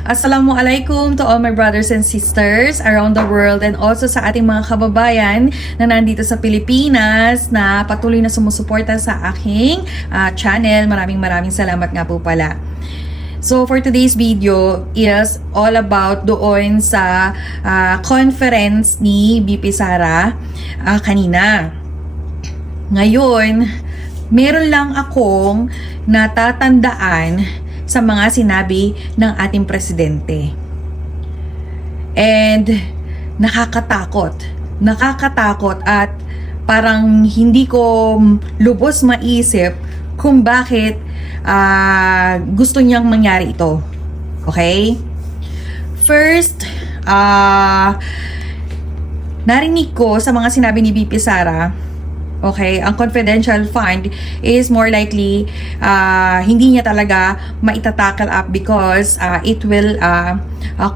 Assalamualaikum to all my brothers and sisters around the world and also sa ating mga kababayan na nandito sa Pilipinas na patuloy na sumusuporta sa aking channel. Maraming salamat nga po pala. So for today's video is all about doon sa conference ni BP Sara kanina. Ngayon, meron lang akong natatandaan sa mga sinabi ng ating presidente. And nakakatakot at parang hindi ko lubos maisip kung bakit gusto niyang mangyari ito. Okay? First, narinig ko sa mga sinabi ni BP Sara, okay, ang confidential fund is more likely hindi niya talaga maitatakal up because it will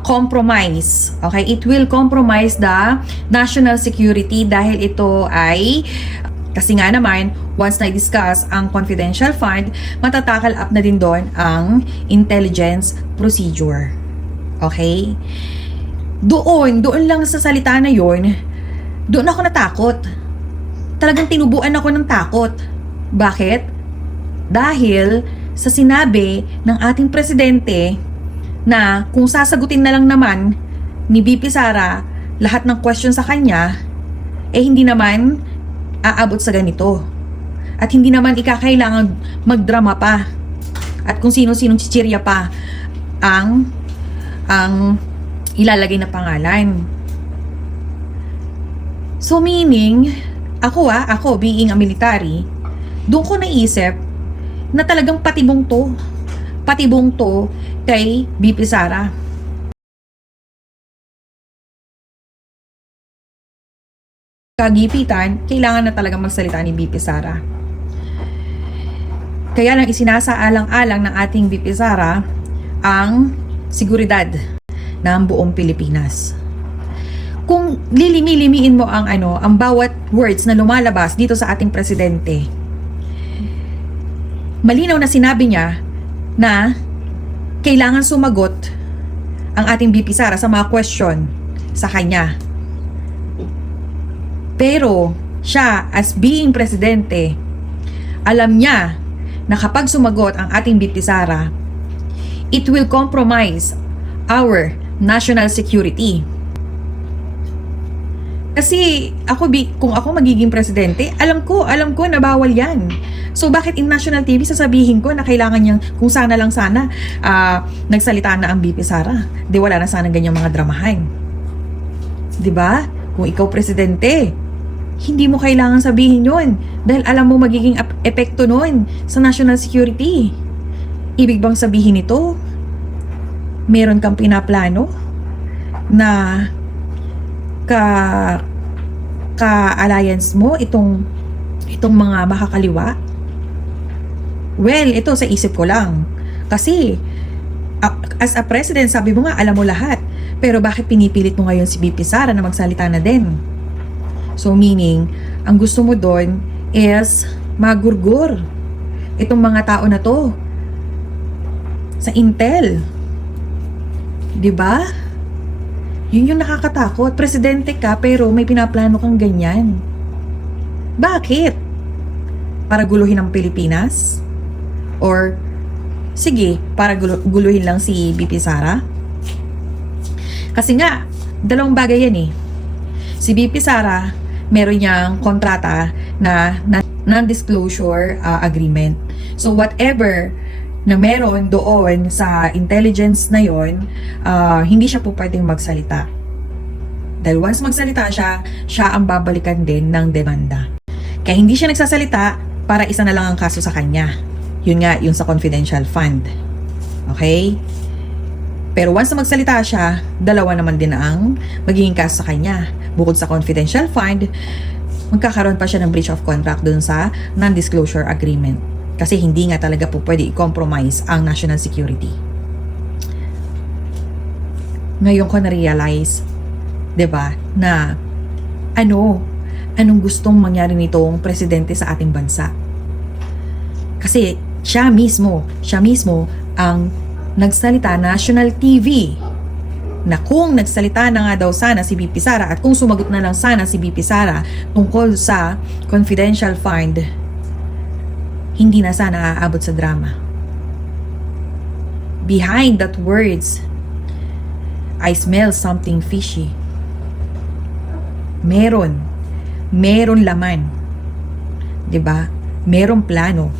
compromise. Okay, it will compromise the national security dahil ito ay kasi nga naman once na-discuss ang confidential fund, matatakal up na din doon ang intelligence procedure. Okay? Doon lang sa salita na yon, doon ako natakot. Talagang tinubuan ako ng takot. Bakit? Dahil sa sinabi ng ating presidente na kung sasagutin na lang naman ni BP Sara lahat ng question sa kanya, hindi naman aabot sa ganito. At hindi naman ikakailangan magdrama pa. At kung sino-sinong chichirya pa ang ilalagay na pangalan. So meaning, ako being a military, doon ko naisip na talagang patibong to kay BP Sara. Kagipitan, kailangan na talagang magsalita ni BP Sara. Kaya lang isinasaalang-alang ng ating BP Sara ang seguridad ng buong Pilipinas. Kung lilimi-limiin mo ang bawat words na lumalabas dito sa ating presidente, malinaw na sinabi niya na kailangan sumagot ang ating BP Sara sa mga question sa kanya. Pero siya as being presidente, alam niya na kapag sumagot ang ating BP Sara, it will compromise our national security. Kasi kung ako magiging presidente, alam ko na bawal yan. So bakit in national TV sasabihin ko na kailangan niyang, kung sana lang nagsalita na ang BP Sara, di wala na sana ganyang mga dramahan. Di ba? Kung ikaw presidente, hindi mo kailangan sabihin yun dahil alam mo magiging epekto nun sa national security. Ibig bang sabihin nito, meron kang pinaplano na ka-alliance mo itong mga makakaliwa? Well, ito sa isip ko lang. Kasi as a president, sabi mo nga alam mo lahat. Pero bakit pinipilit mo ngayon si BP Sara na magsalita na din? So meaning, ang gusto mo doon is magurgur itong mga tao na to sa Intel. 'Di ba? Yun yung nakakatakot. Presidente ka pero may pinaplano kang ganyan. Bakit? Para guluhin ang Pilipinas? Or sige, para guluhin lang si BP Sara? Kasi nga, dalawang bagay yan eh. Si BP Sara, meron niyang kontrata na non-disclosure agreement. So whatever na meron doon sa intelligence na yon, hindi siya po pwedeng magsalita. Dahil once magsalita siya ang babalikan din ng demanda. Kaya hindi siya nagsasalita para isa na lang ang kaso sa kanya. Yun nga, yung sa confidential fund. Okay? Pero once na magsalita siya, dalawa naman din ang magiging kaso sa kanya. Bukod sa confidential fund, magkakaroon pa siya ng breach of contract dun sa non-disclosure agreement. Kasi hindi nga talaga po pwede i-compromise ang national security. Ngayon ko na-realize, 'di ba, na anong gustong mangyari nitong presidente sa ating bansa. Kasi siya mismo ang nagsalita national TV na kung nagsalita na nga daw sana si BP Sara at kung sumagot na lang sana si BP Sara tungkol sa confidential fund, hindi na sana aabot sa drama. Behind that words, I smell something fishy. Meron laman. 'Di ba? Merong plano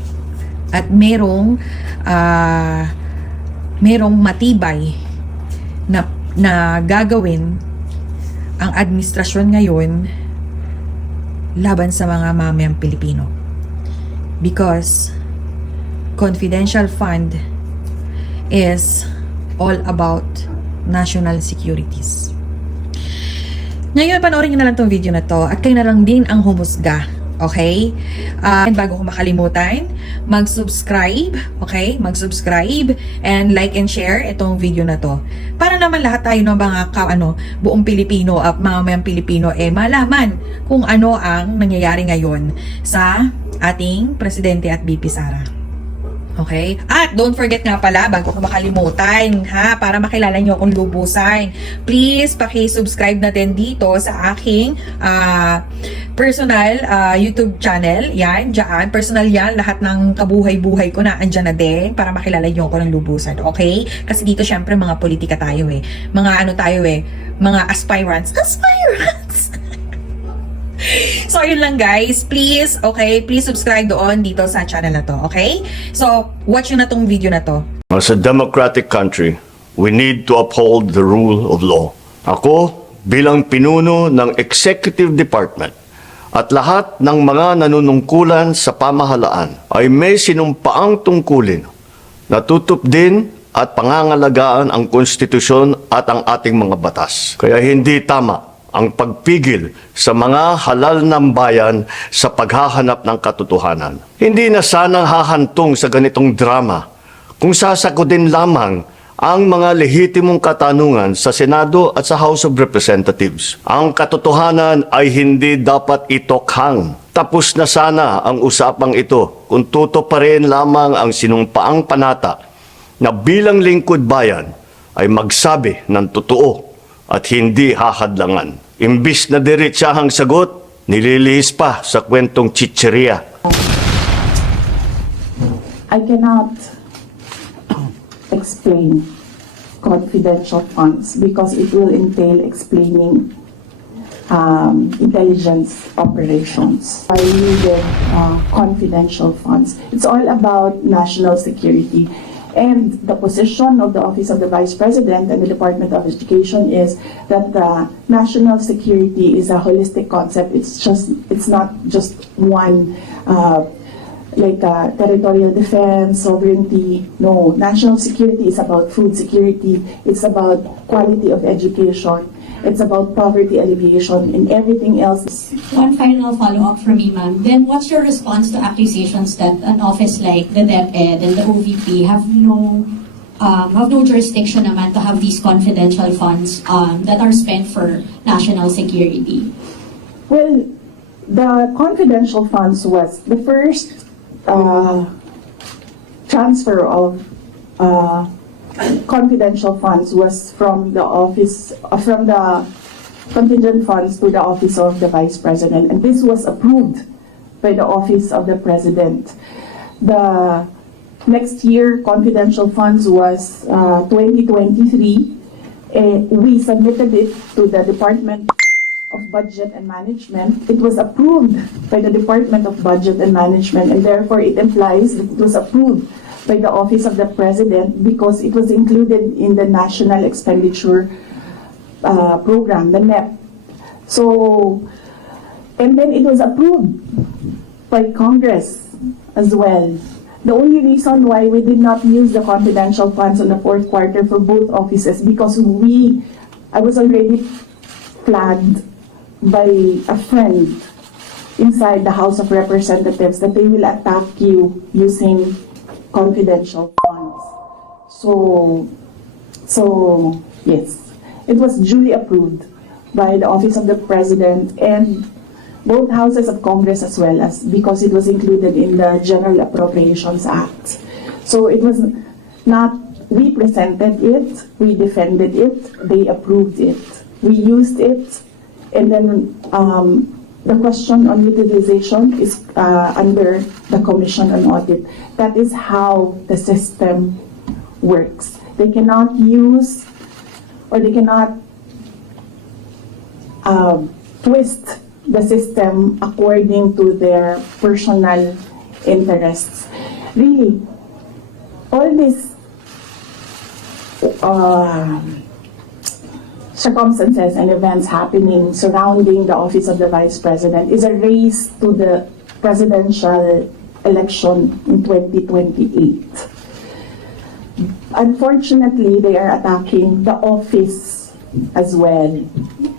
at merong matibay na gagawin ang administrasyon ngayon laban sa mga mamayang Pilipino. Because confidential fund is all about national securities. Ngayon, panoorin nyo na lang tong video na to at kayo na lang din ang humusga. Okay? And bago ko makalimutan, mag-subscribe, okay? Mag-subscribe and like and share itong video na to. Para naman lahat tayo ng mga buong Pilipino at mamayang Pilipino malaman kung ano ang nangyayari ngayon sa ating Presidente at BP Sara. Okay? At don't forget nga pala, bago ko makalimutan, para makilala nyo akong lubusan, please paki-subscribe natin dito sa aking personal YouTube channel. Yan, dyan. Personal yan. Lahat ng kabuhay-buhay ko na andyan na din para makilala nyo ako ng lubusan. Okay? Kasi dito syempre mga politika tayo Mga mga aspirants. So, yun lang guys. Please, okay? Please subscribe doon dito sa channel na to, okay? So, watch nyo na tong video na to. As a democratic country, we need to uphold the rule of law. Ako, bilang pinuno ng Executive Department at lahat ng mga nanunungkulan sa pamahalaan ay may sinumpaang tungkulin na tutupdin at pangangalagaan ang konstitusyon at ang ating mga batas. Kaya hindi tama ang pagpigil sa mga halal ng bayan sa paghahanap ng katotohanan. Hindi na sana hahantong sa ganitong drama kung sasagutin lamang ang mga lehitimong katanungan sa Senado at sa House of Representatives. Ang katotohanan ay hindi dapat itokhang. Tapos na sana ang usapang ito kung tutuparin lamang ang sinumpaang panata na bilang lingkod bayan ay magsabi ng totoo at hindi hahadlangan. Imbis na diretsahang sagot, nililihis pa sa kwentong chicheria. I cannot explain confidential funds because it will entail explaining intelligence operations. I needed confidential funds. It's all about national security. And the position of the Office of the Vice President and the Department of Education is that the national security is a holistic concept. It's not just one, territorial defense, sovereignty. No, national security is about food security. It's about quality of education. It's about poverty alleviation and everything else. One final follow-up from me, ma'am. Then what's your response to accusations that an office like the DepEd and the OVP have no jurisdiction naman to have these confidential funds that are spent for national security? Well, the confidential funds was the first transfer of confidential funds was from the office, from the contingent funds to the Office of the Vice President, and this was approved by the Office of the President. The next year, confidential funds was 2023. We submitted it to the Department of Budget and Management. It was approved by the Department of Budget and Management, and therefore it implies that it was approved by the Office of the President because it was included in the National Expenditure Program, the NEP. So, and then it was approved by Congress as well. The only reason why we did not use the confidential funds in the fourth quarter for both offices because I was already flagged by a friend inside the House of Representatives that they will attack you using confidential funds. So yes, it was duly approved by the Office of the President and both houses of Congress as well as because it was included in the General Appropriations Act. So it was not we presented it, we defended it, they approved it, we used it, and then the question on utilization is under the Commission on Audit. That is how the system works. They cannot use or they cannot twist the system according to their personal interests. Really, all these circumstances and events happening surrounding the office of the Vice President is a race to the presidential election in 2028. Unfortunately, they are attacking the office as well.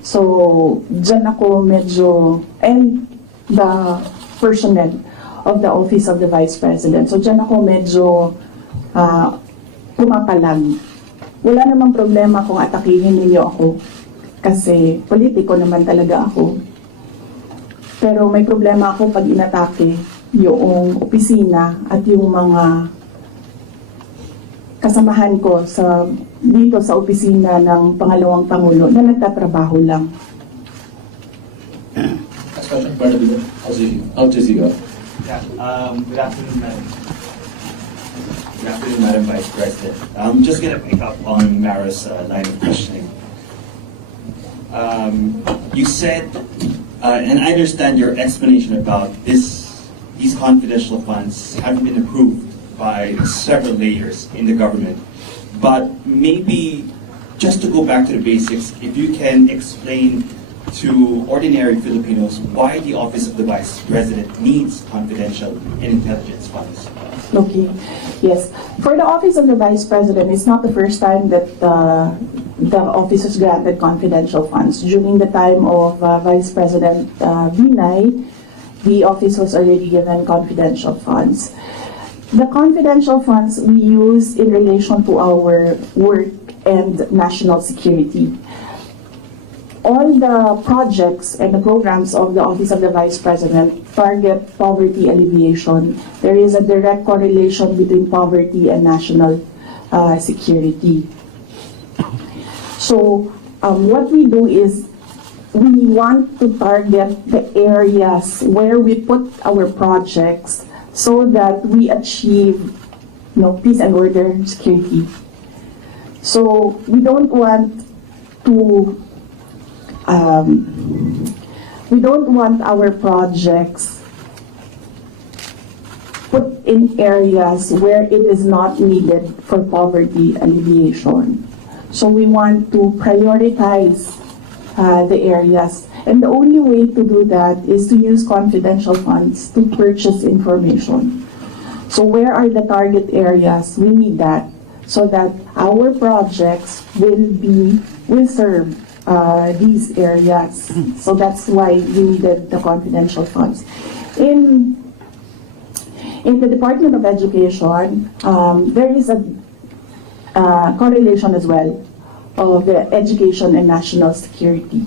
So, dyan ako medyo, and the personnel of the office of the Vice President. So, dyan ako medyo pumapalag. Wala namang problema kung atakihin ninyo ako kasi politiko naman talaga ako. Pero may problema ako pag inatake yung opisina at yung mga kasamahan ko dito sa opisina ng pangalawang Pangulo na nagtatrabaho lang. Next question, Rodrigo. Al Jazeera. Yeah, good afternoon, Madam. Good afternoon, Madam Vice President. I'm just going to pick up on Mara's line of questioning. You said, and I understand your explanation about these confidential funds haven't been approved by several layers in the government. But maybe just to go back to the basics, if you can explain to ordinary Filipinos why the Office of the Vice President needs confidential and intelligence funds. Okay. Yes. For the Office of the Vice President, it's not the first time that the office has granted confidential funds. During the time of Vice President Binay, the office was already given confidential funds. The confidential funds we use in relation to our work and national security. All the projects and the programs of the Office of the Vice President target poverty alleviation. There is a direct correlation between poverty and national security. So what we do is we want to target the areas where we put our projects so that we achieve peace and order, security. So we don't want to our projects put in areas where it is not needed for poverty alleviation. So we want to prioritize the areas. And the only way to do that is to use confidential funds to purchase information. So where are the target areas? We need that so that our projects will serve these areas. So that's why we needed the confidential funds. In the Department of Education, there is a correlation as well of the education and national security.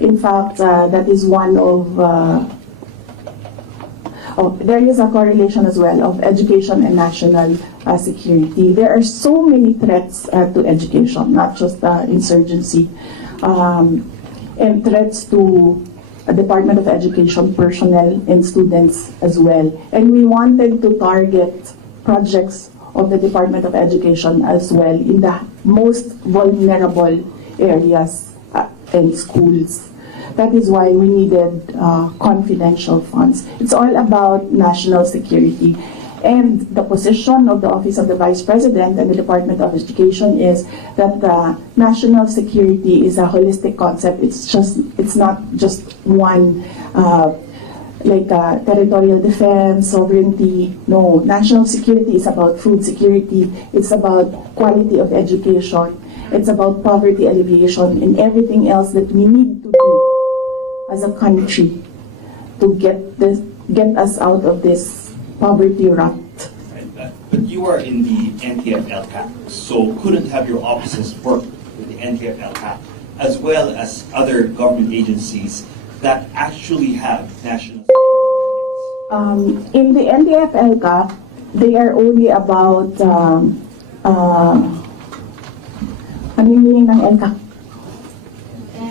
In fact, that is one of there is a correlation as well of education and national security. There are so many threats to education, not just insurgency, and threats to Department of Education personnel and students as well. And we wanted to target projects of the Department of Education as well in the most vulnerable areas and schools. That is why we needed confidential funds. It's all about national security. And the position of the Office of the Vice President and the Department of Education is that national security is a holistic concept. It's not just one like territorial defense, sovereignty. No, national security is about food security. It's about quality of education. It's about poverty alleviation and everything else that we need to do as a country to get us out of this poverty rut. Right. But you are in the NTF-LCAP, so couldn't have your offices work with the NTF-LCAP as well as other government agencies that actually have national security? In the NTF-LCAP, they are only about Pamimigay ng ENCAC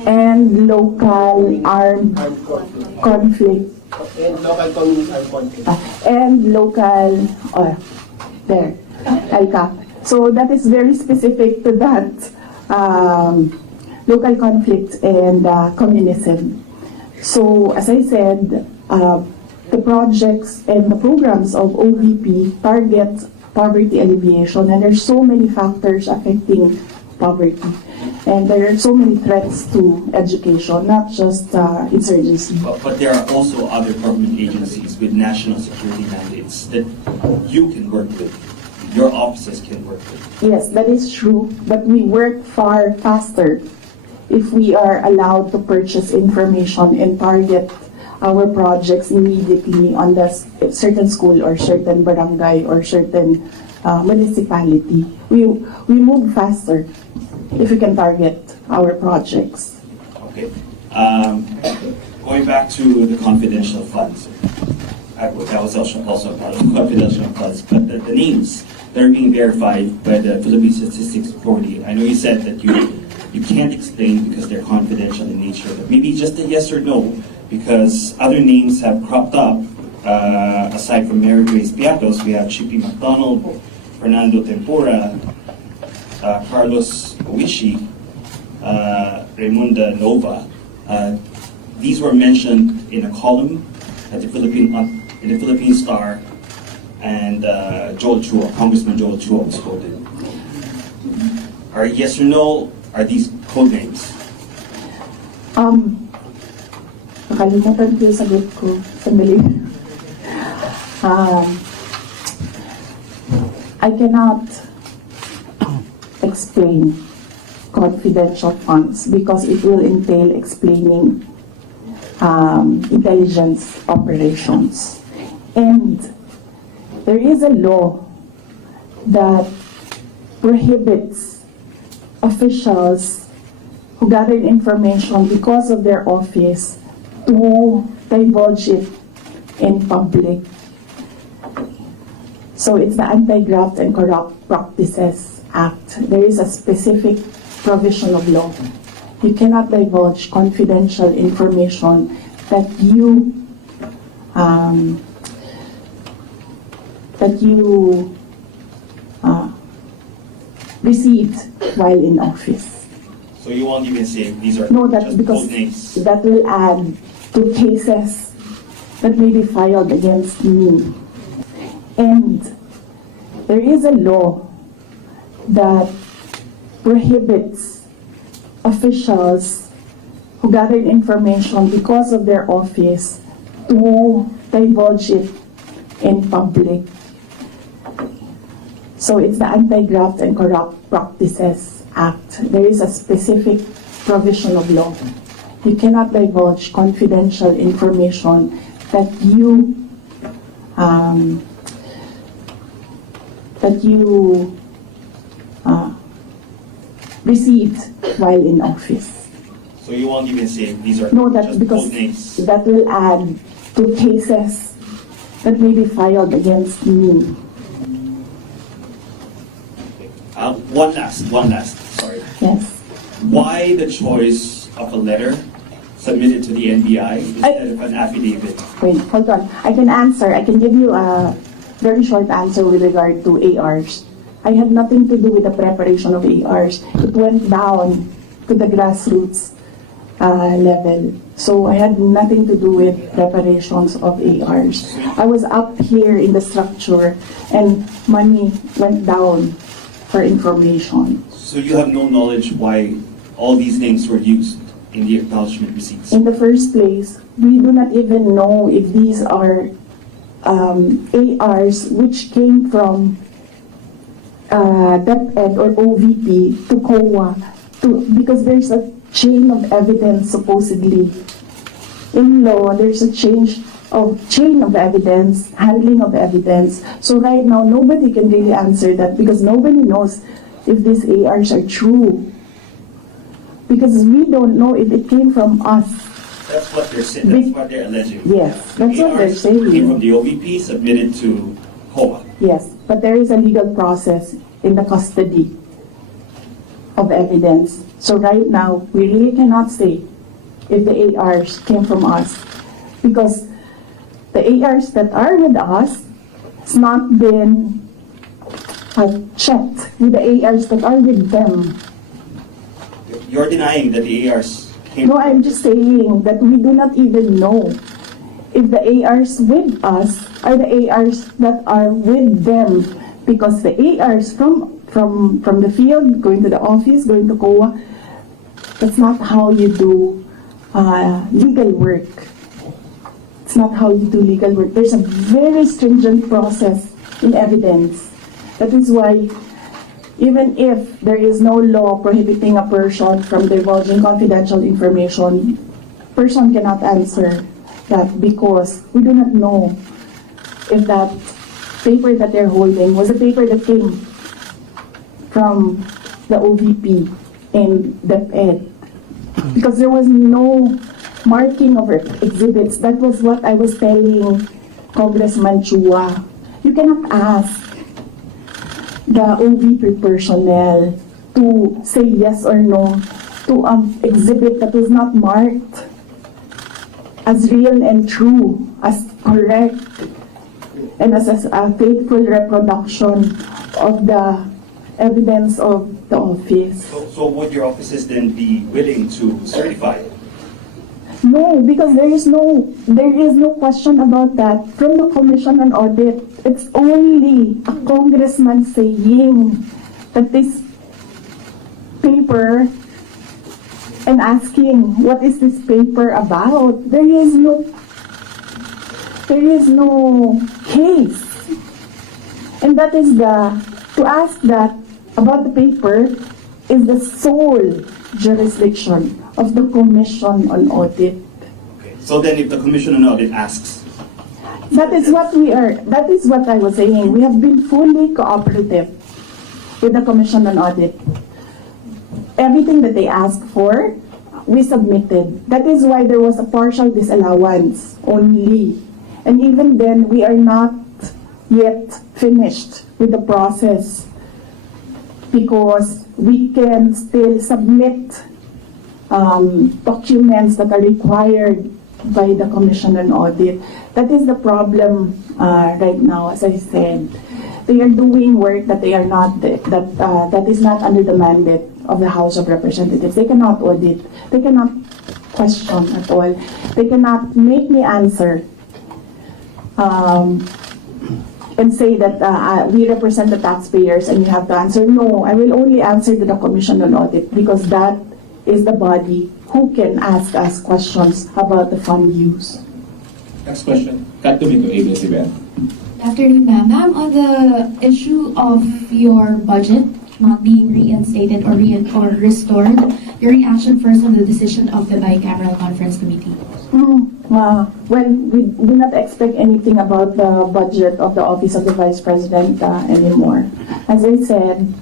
and local armed conflict And local community are conflict. and local, there, ELCA. So that is very specific to that, local conflict and communism. So as I said, the projects and the programs of OVP target poverty alleviation, and there's so many factors affecting poverty. And there are so many threats to education, not just insurgency. But there are also other government agencies with national security mandates that you can work with, your offices can work with. Yes, that is true, but we work far faster if we are allowed to purchase information and target our projects immediately on the certain school or certain barangay or certain municipality. We move faster if we can target our projects. Okay. Going back to the confidential funds, that was also part of the confidential funds, but the names that are being verified by the Philippine Statistics Authority, I know you said that you can't explain because they're confidential in nature, but maybe just a yes or no, because other names have cropped up. Aside from Mary Grace Piatos, we have Chippy McDonald, Fernando Tempura, Carlos Owishi, Raymunda Nova. These were mentioned in a column at the Philippine Star, and Joel Chua, Congressman Joel Chua was quoted. Are yes or no, are these code names? Nakalimutan ko yung sagot ko. Sandali. I cannot explain confidential funds because it will entail explaining intelligence operations. And there is a law that prohibits officials who gathered information because of their office to divulge it in public. So it's the Anti-Graft and Corrupt Practices Act. There is a specific provision of law. You cannot divulge confidential information that you received while in office. So you won't even say these are No, that just because code names. that will add to cases that may be filed against me. And there is a law that prohibits officials who gathered information because of their office to divulge it in public. So it's the Anti-Graft and Corrupt Practices Act. There is a specific provision of law. You cannot divulge confidential information that you received while in office. So you won't even say these are No, that just because code names. that will add to cases that may be filed against me. One last, sorry. Yes. Why the choice of a letter submitted to the NBI instead of an affidavit? Wait, hold on. I can answer. I can give you a very short answer with regard to ARs. I had nothing to do with the preparation of ARs. It went down to the grassroots level. So I had nothing to do with preparations of ARs. I was up here in the structure and money went down for information. So you have no knowledge why all these names were used in the acknowledgement receipts? In the first place, we do not even know if these are ARs which came from DepEd or OVP to COA, because there's a chain of evidence supposedly. In law, there's a chain of evidence, handling of evidence. So right now, nobody can really answer that because nobody knows if these ARs are true. Because we don't know if it came from us. That's what they're saying. That's what they're alleging. Yes, that's what they're saying. Came from the OVP, submitted to COA. Yes, but there is a legal process in the custody of evidence. So right now, we really cannot say if the ARs came from us, because the ARs that are with us has not been checked with the ARs that are with them. You're denying that the ARs came. No, I'm just saying that we do not even know if the ARs with us are the ARs that are with them, because the ARs from the field, going to the office, going to COA, that's not how you do legal work. It's not how you do legal work. There's a very stringent process in evidence. That is why even if there is no law prohibiting a person from divulging confidential information, person cannot answer that, because we do not know if that paper that they're holding was a paper that came from the OVP and DepEd, because there was no marking of exhibits. That was what I was telling Congressman Chua. You cannot ask the OVP personnel to say yes or no to an exhibit that was not marked as real and true, as correct, and as a faithful reproduction of the evidence of the office. So would your offices then be willing to certify it? No, because there is no question about that from the Commission on Audit. It's only a congressman saying that this paper, and asking what is this paper about. There is no case, and that is to ask that about the paper is the sole jurisdiction of the Commission on Audit. Okay. So then if the Commission on Audit asks, That is what I was saying. We have been fully cooperative with the Commission on Audit. Everything that they asked for, we submitted. That is why there was a partial disallowance only. And even then, we are not yet finished with the process, because we can still submit documents that are required by the Commission on Audit. That is the problem right now. As I said, they are doing work that they are not that is not under the mandate of the House of Representatives. They cannot audit. They cannot question at all. They cannot make me answer and say that we represent the taxpayers and you have to answer. No, I will only answer to the Commission on Audit, because that is the body who can ask us questions about the fund use. Next question. Cut to me to ABS-CBN. Good afternoon, ma'am. Ma'am, on the issue of your budget not being reinstated or restored, your reaction first on the decision of the bicameral conference committee. Well, we do not expect anything about the budget of the Office of the Vice President anymore. As I said,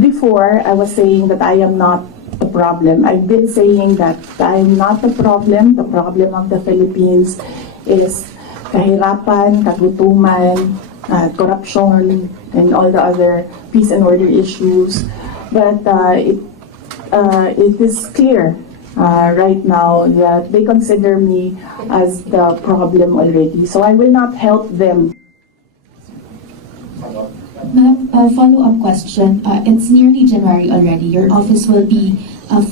before I was saying that I am not the problem. I've been saying that I am not the problem. The problem of the Philippines is kahirapan, kagutuman, corruption, and all the other peace and order issues. But it is clear right now that they consider me as the problem already. So I will not help them. Ma'am, a follow-up question. It's nearly January already. Your office will be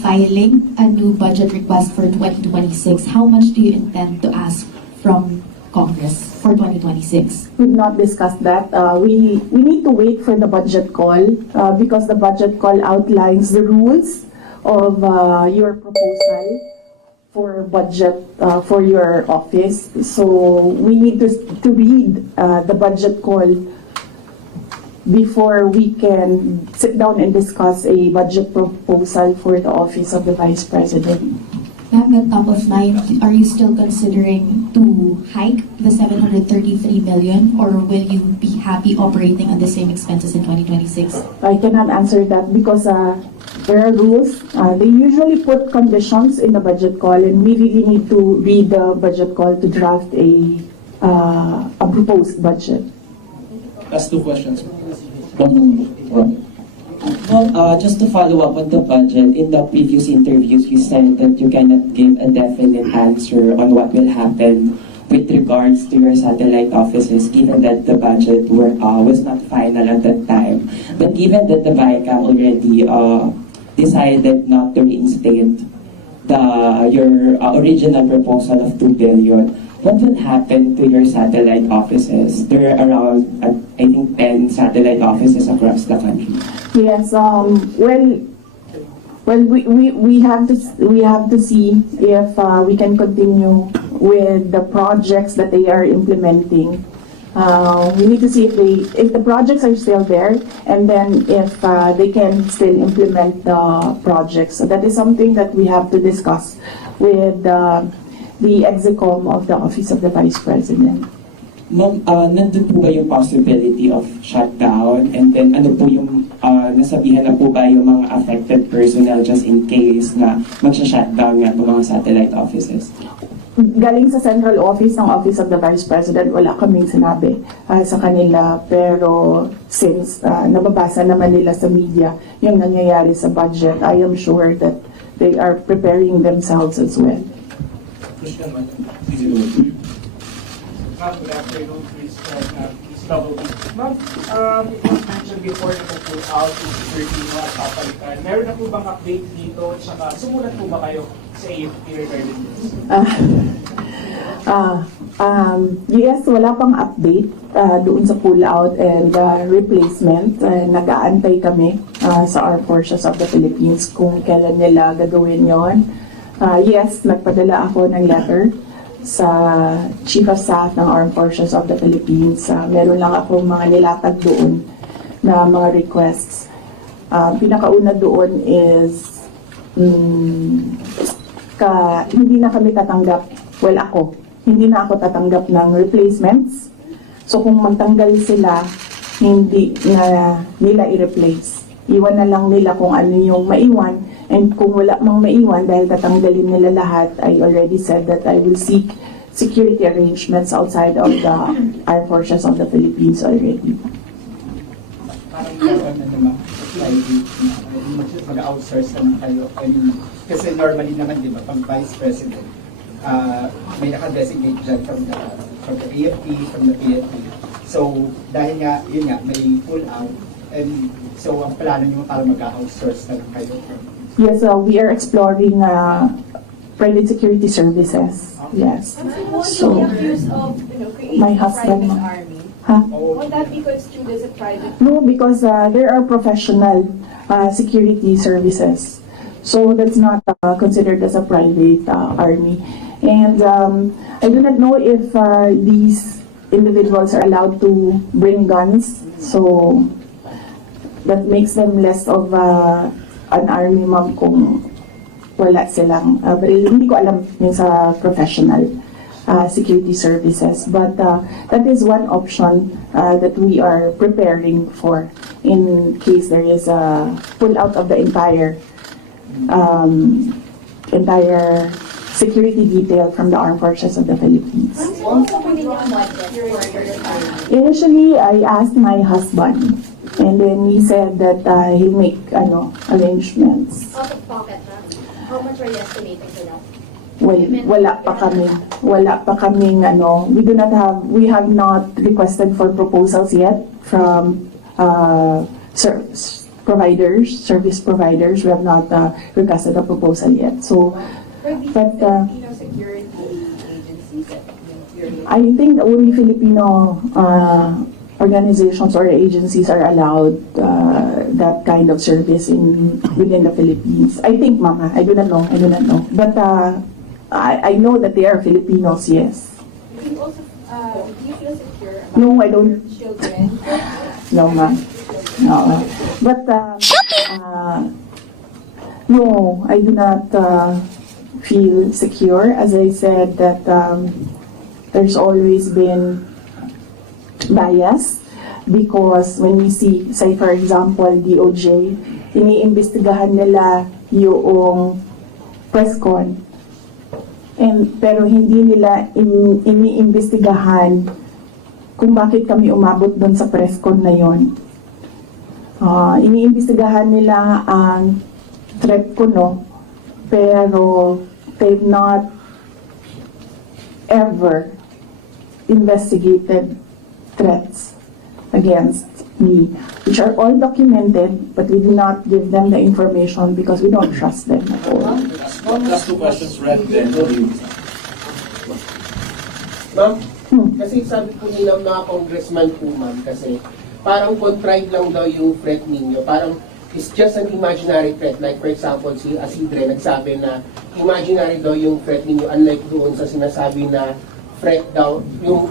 filing a new budget request for 2026. How much do you intend to ask from Congress for 2026? We've not discussed that. We need to wait for the budget call because the budget call outlines the rules of your proposal for budget for your office. So we need to read the budget call before we can sit down and discuss a budget proposal for the Office of the Vice President. Ma'am, at top of mind, are you still considering to hike the 733 million, or will you be happy operating at the same expenses in 2026? I cannot answer that because there are rules. They usually put conditions in the budget call, and we really need to read the budget call to draft a proposed budget. Last two questions. Well, just to follow up on the budget, in the previous interviews, you said that you cannot give a definite answer on what will happen with regards to your satellite offices, given that the budget was not final at that time. But given that the BICAM already decided not to reinstate your original proposal of 2 billion, what will happen to your satellite offices? There are around, I think, 10 satellite offices across the country. Yes. We have to see if we can continue with the projects that they are implementing. We need to see if the projects are still there, and then if they can still implement the projects. So that is something that we have to discuss with the execom of the Office of the Vice President. Ma'am, nandun po ba yung possibility of shutdown? And then ano po yung, nasabihan na po ba yung mga affected personnel just in case na magsha-shutdown nga po mga satellite offices? Galing sa central office ng Office of the Vice President, wala kaming sinabi sa kanila. Pero since nababasa naman nila sa media yung nangyayari sa budget, I am sure that they are preparing themselves as well. Question, easy to answer. Ma'am, good afternoon, Chris Double. Ma'am, it was mentioned before na po out in Filipino at papalitan. Meron na po bang update dito? Tsaka sumulat po ba kayo sa AFP regarding this? Yes, wala pang update doon sa pull-out and replacement. Nag-aantay kami sa Armed Forces of the Philippines kung kailan nila gagawin yon. Yes, nagpadala ako ng letter sa Chief of Staff ng Armed Forces of the Philippines. Meron lang akong mga nilatag doon na mga requests. Pinakauna doon is hindi na kami tatanggap, hindi na ako tatanggap ng replacements. So kung magtanggal sila, hindi na nila i-replace. Iwan na lang nila kung ano yung maiwan. And kung wala mang maiwan dahil tatanggalin nila lahat, I already said that I will seek security arrangements outside of the Armed Forces of the Philippines already. Parang meron na naman mag-outsource naman kayo. I mean, kasi normally naman, di ba, pag Vice President, may naka-designate dyan from the AFP, from the PNP. So, dahil nga, yun nga, may pull-out. And so, ang plano nyo para mag-outsource na lang kayo. Yes, we are exploring private security services. Yes. So, my husband. Huh? Would that be construed as a private? No, because there are professional security services. So that's not considered as a private army. And I do not know if these individuals are allowed to bring guns. So that makes them less of an army, ma'am, kung wala silang, but hindi ko alam yung sa professional security services. But that is one option that we are preparing for in case there is a pull out of the entire security detail from the Armed Forces of the Philippines. Initially, I asked my husband, and then he said that he'll make arrangements. Out of pocket, huh? How much are you estimating for that? Well, wala pa kaming we have not requested for proposals yet from service providers. We have not requested a proposal yet. So, but Security agencies that you're I think only Filipino organizations or agencies are allowed that kind of service within the Philippines. I think, Mama, I do not know. But I know that they are Filipinos, yes. Do you also do you feel secure about No, I don't. your children? No, ma'am. No. But, no, I do not feel secure. As I said, that there's always been bias because when we see, say for example, DOJ iniimbestigahan nila yung press con. Pero hindi nila iniimbestigahan kung bakit kami umabot doon sa press con na yon. Iniimbestigahan nila ang threat ko, no? Pero they've not ever investigated threats against me, which are all documented, but we do not give them the information because we don't trust them at all. Last two questions, Red, then Rodrigo. Ma'am, kasi sabi po nila mga congressman po, ma'am, kasi parang contrived lang daw yung threat ninyo. Parang it's just an imaginary threat. Like for example, si Asidre nagsabi na imaginary daw yung threat ninyo, unlike doon sa sinasabi na threat daw, yung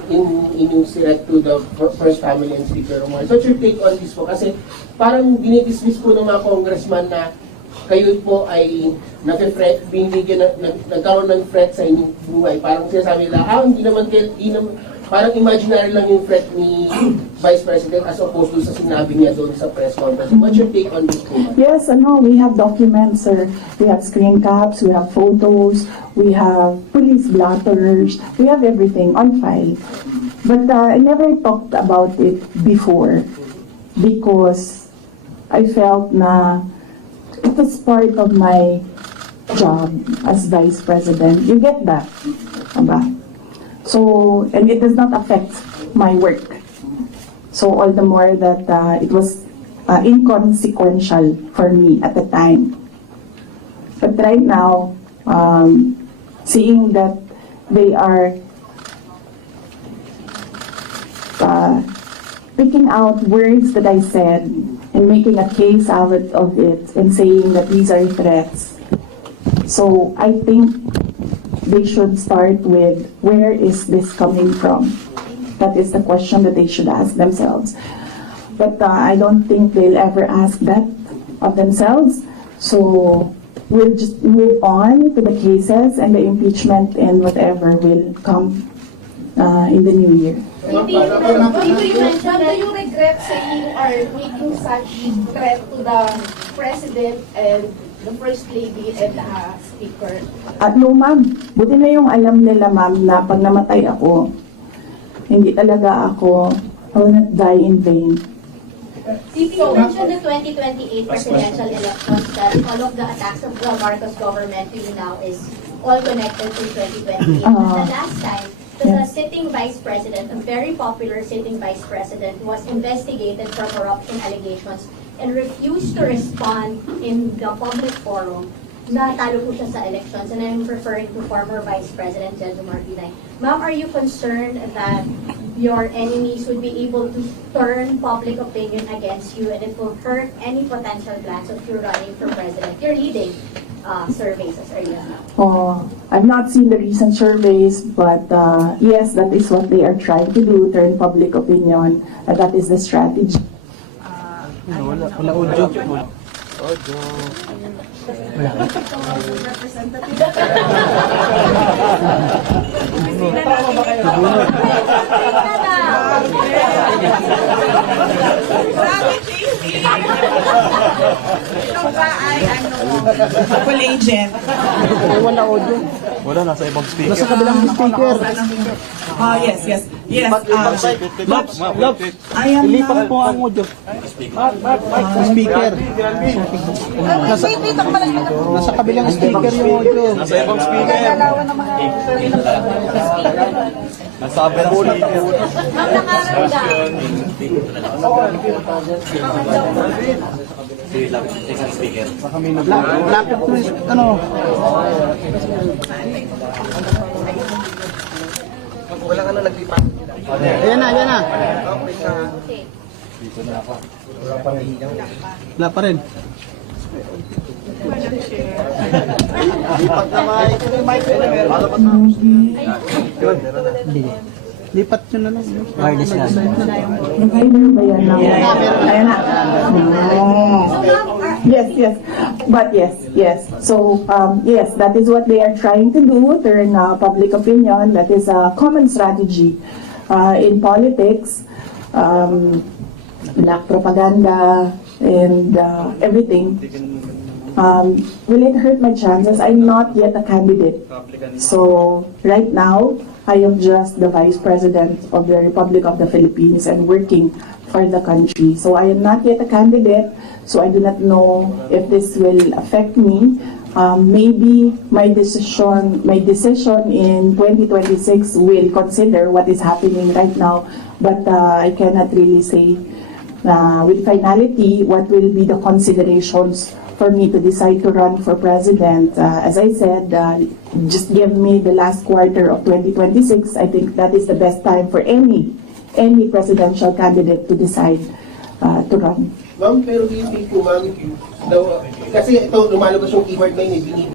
inyong threat to the First Family and Speaker Romar. So what's your take on this po? Kasi parang dinidismiss po ng mga congressman na kayo po ay nagkaroon ng threat sa inyong buhay. Parang sinasabi nila, hindi naman parang imaginary lang yung threat ni Vice President as opposed to sa sinabi niya doon sa press conference. What's your take on this po? Yes, we have documents, sir. We have screen caps, we have photos, we have police blotters, we have everything on file. But I never talked about it before because I felt na it was part of my job as Vice President. You get that? Aba? So, and it does not affect my work. So, all the more that it was inconsequential for me at the time. But right now, seeing that they are picking out words that I said and making a case out of it and saying that these are threats. So, I think they should start with, where is this coming from? That is the question that they should ask themselves. But I don't think they'll ever ask that of themselves. So we'll just move on to the cases and the impeachment and whatever will come in the new year. Do you regret saying or making such threat to the President and the First Lady and the Speaker? No, ma'am. Buti na yung alam nila, ma'am, na pag namatay ako, hindi talaga ako, I will not die in vain. CP, you mentioned the 2028 presidential elections that all of the attacks of the Marcos government to you now is all connected to 2028. The last time, the sitting vice president, a very popular sitting vice president, was investigated for corruption allegations and refused to respond in the public forum. Natalo po siya sa elections, and I'm referring to former Vice President Jeldo Marbinay. Ma'am, are you concerned that your enemies would be able to turn public opinion against you and it will hurt any potential plans of you running for president? You're leading surveys as early as now. I've not seen the recent surveys, but yes, that is what they are trying to do, turn public opinion, and that is the strategy. Wala, nasa ibang speaker. Nasa kabilang speaker. Yes. I am Ilipat po ang audio. Speaker. Nasa kabilang speaker yung audio. Nasa ibang speaker. Nasabi ng speaker. Lapit po ano. Wala ka na naglipat. Ayan na. Wala pa rin. Lipat na mic. Lipat nyo na lang. Wireless na. Nag-hider ba yan na? Ayan na. Yes. But yes. So, yes, that is what they are trying to do, turn public opinion. That is a common strategy in politics. Black propaganda and everything, will it hurt my chances? I'm not yet a candidate. So right now, I am just the Vice President of the Republic of the Philippines and working for the country. So I am not yet a candidate, so I do not know if this will affect me. Maybe my decision in 2026 will consider what is happening right now, but I cannot really say with finality what will be the considerations for me to decide to run for president. As I said, just give me the last quarter of 2026. I think that is the best time for any presidential candidate to decide to run. Ma'am, pero do you think po, ma'am, kasi ito lumalabas yung keyword ngayon, we need